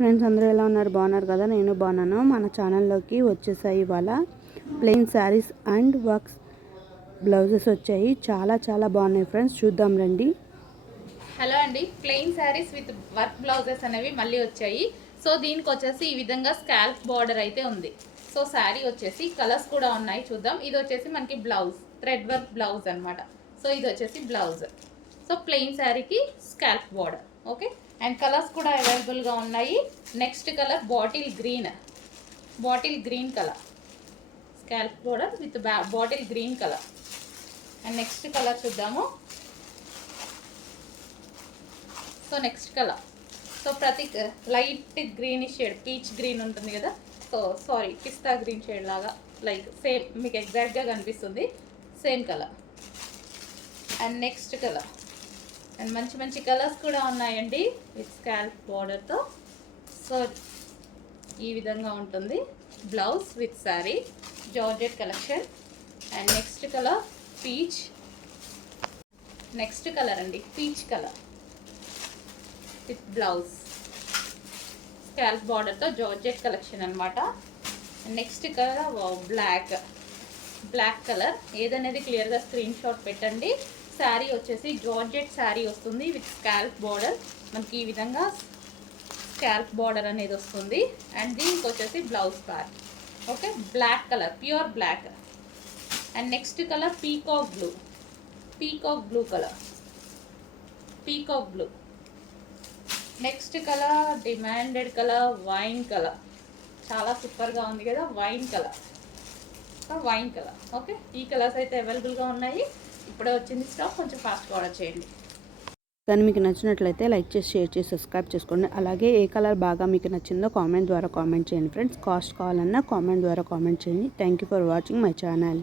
Friends అందరూ ఎలా ఉన్నారు? బాగున్నారు కదా? నేను బాగున్నాను. మన ఛానల్లోకి వచ్చేసాయి ఇవాళ plain saris and works blouses వచ్చాయి. చాలా చాలా బాగున్నాయి ఫ్రెండ్స్, చూద్దాం రండి. హలో అండి, plain saris with work blouses అనేవి మళ్ళీ వచ్చాయి. సో దీనికి వచ్చేసి ఈ విధంగా స్కాల్ప్ బార్డర్ అయితే ఉంది. సో శారీ వచ్చేసి కలర్స్ కూడా ఉన్నాయి, చూద్దాం. ఇది వచ్చేసి మనకి బ్లౌజ్, థ్రెడ్ వర్క్ బ్లౌజ్ అనమాట. సో ఇది వచ్చేసి బ్లౌజ్. సో ప్లెయిన్ శారీకి scalp border, okay. And colours కూడా అవైలబుల్గా ఉన్నాయి. Next colour bottle green colour, scalp border with bottle green colour. And next colour చూద్దాము. సో నెక్స్ట్ కలర్, సో ప్రతి light greenish shade, peach green ఉంటుంది కదా, so sorry పిస్తా green shade లాగా, like same మీకు ఎగ్జాక్ట్గా కనిపిస్తుంది, same colour. And next colour, and మంచి మంచి కలర్స్ కూడా ఉన్నాయండి విత్ స్కాల్ప్ బార్డర్తో. సో ఈ విధంగా ఉంటుంది blouse with sari, georgette collection. And next colour peach, next colour అండి peach colour with blouse, scallop బార్డర్తో జార్జెట్ కలెక్షన్ అనమాట. Next colour black colour. ఏదనేది క్లియర్గా స్క్రీన్ షాట్ పెట్టండి. శారీ వచ్చేసి జార్జెట్ శారీ వస్తుంది విత్ స్కాల్ప్ బార్డర్. మనకి ఈ విధంగా స్కాల్ప్ బార్డర్ అనేది వస్తుంది. అండ్ దీనికి వచ్చేసి blouse part, okay. Black colour, pure black. And next colour peacock blue colour, peacock blue. Next colour demanded colour wine colour, చాలా సూపర్గా ఉంది కదా, వైన్ కలర్, ఓకే. ఈ కలర్స్ అయితే అవైలబుల్గా ఉన్నాయి. ఇప్పుడే వచ్చింది స్టాక్, కొంచెం ఫాస్ట్గా ఆర్డర్ చేయండి. కానీ మీకు నచ్చినట్లయితే లైక్ చేసి, షేర్ చేసి, సబ్స్క్రైబ్ చేసుకోండి. అలాగే ఏ కలర్ బాగా మీకు నచ్చిందో కామెంట్ ద్వారా కామెంట్ చేయండి ఫ్రెండ్స్. కాస్ట్ కావాలన్నా కామెంట్ ద్వారా కామెంట్ చేయండి. Thank you for watching my channel.